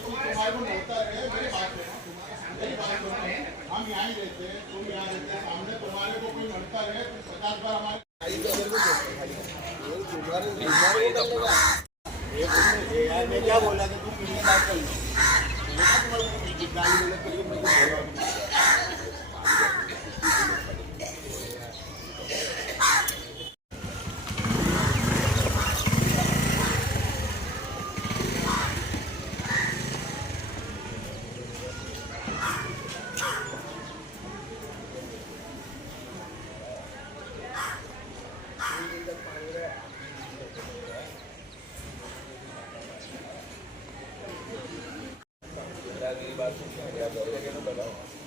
तुम तुम्हारे को बोलता रहे मेरी बात है मेरी बात सुनो हम यहाँ ही रहते हैं तुम यहाँ रहते सामने तुम्हारे को कोई मरता है तुम पचास बार हमारे क्या बोला कि तुम बात कर Gracias.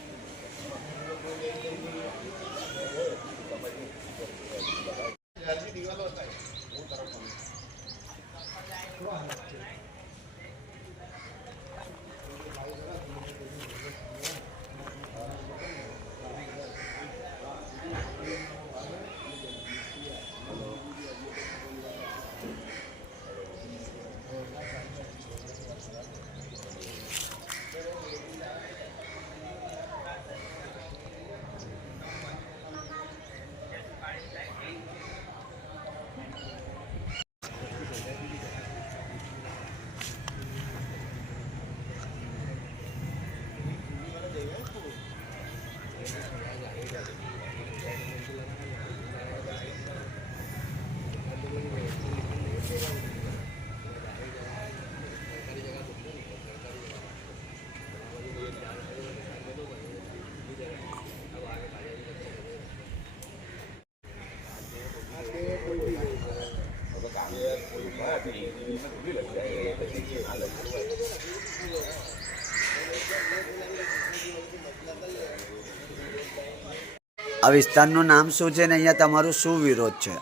આ વિસ્તારનું નામ શું છે ને અહીંયા તમારું શું વિરોધ છે?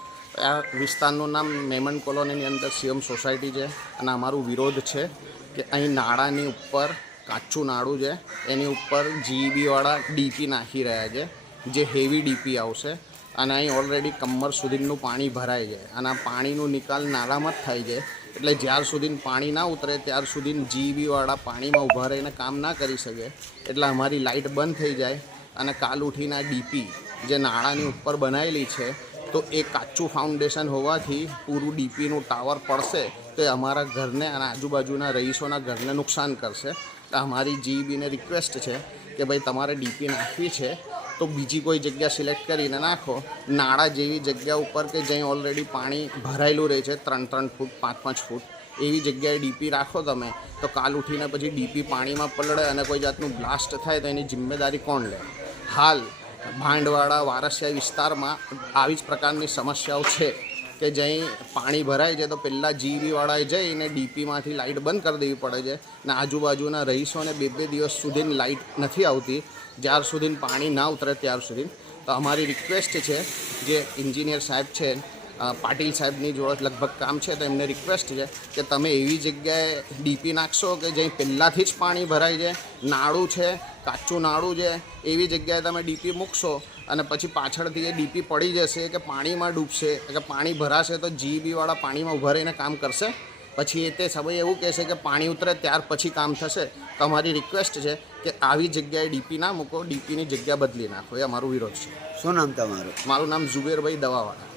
આ વિસ્તારનું નામ મેમન કોલોનીની અંદર સીએમ સોસાયટી છે અને અમારું વિરોધ છે કે અહીં નાળાની ઉપર કાચું નાળું છે, એની ઉપર જીઈબીવાળા ડીપી નાખી રહ્યા છે, જે હેવી ડીપી આવશે અને અહીં ઓલરેડી કમર સુધીનું પાણી ભરાય છે અને આ પાણીનું નિકાલ નાળામાં જ થાય છે. એટલે જ્યાર સુધી પાણી ના ઉતરે, ત્યાર સુધી જીબીવાળા પાણીમાં ઊભા રહીને કામ ના કરી શકે. એટલે અમારી લાઇટ બંધ થઈ જાય અને કાલ ઉઠીને ડીપી જે નાળાની ઉપર બનાવેલી છે, તો એ કાચું ફાઉન્ડેશન હોવાથી પૂરું ડીપીનું ટાવર પડશે તો એ અમારા ઘરને અને આજુબાજુના રહીશોના ઘરને નુકસાન કરશે. તો અમારી જીબીને રિક્વેસ્ટ છે કે ભાઈ તમારે ડીપી નાખવી છે. તો બીજી કોઈ જગ્યા સિલેક્ટ કરીને નાખો. નાળા જેવી જગ્યા ઉપર કે જ્યાં ઓલરેડી પાણી ભરાયેલું રહે છે, ત્રણ ત્રણ ફૂટ, પાંચ પાંચ ફૂટ, એવી જગ્યાએ ડીપી રાખો તમે, તો કાલ ઉઠીને પછી ડીપી પાણીમાં પલળે અને કોઈ જાતનું બ્લાસ્ટ થાય તો એની જિમ્મેદારી કોણ લે? હાલ ભાંડવાડા વારસિયા વિસ્તારમાં આવી જ પ્રકારની સમસ્યાઓ છે. કે જ્યાં પાણી ભરાય છે, તો પહેલાં જીબીવાળાએ જઈને ડીપીમાંથી લાઇટ બંધ કરી દેવી પડે છે. ને આજુબાજુના રહીશોને બે બે દિવસ સુધી લાઇટ નથી આવતી. જ્યાર સુધી પાણી ના ઉતરે ત્યાર સુધી. તો અમારી રિક્વેસ્ટ છે જે એન્જિનિયર સાહેબ છે પાટીલ સાહેબની જોડે લગભગ કામ છે, તો એમને રિક્વેસ્ટ છે કે તમે એવી જગ્યાએ ડીપી નાખશો કે જ્યાં પહેલાંથી જ પાણી ભરાય છે, નાળું છે, કાચું નાળું છે, એવી જગ્યાએ તમે ડીપી મૂકશો અને પછી પાછળથી એ ડીપી પડી જશે કે પાણીમાં ડૂબશે કે પાણી ભરાશે તો જીબીવાળા પાણીમાં ઊભા રહીને કામ કરશે. પછી એ તે સમયે એવું કહેશે કે પાણી ઉતરે ત્યાર પછી કામ થશે. તો અમારી રિક્વેસ્ટ છે કે આવી જગ્યાએ ડીપી ના મૂકો ડીપીની જગ્યા બદલી નાખો. એ અમારો વિરોધ છે. શું નામ તમારું? મારું નામ ઝુબેરભાઈ દવાવાળા.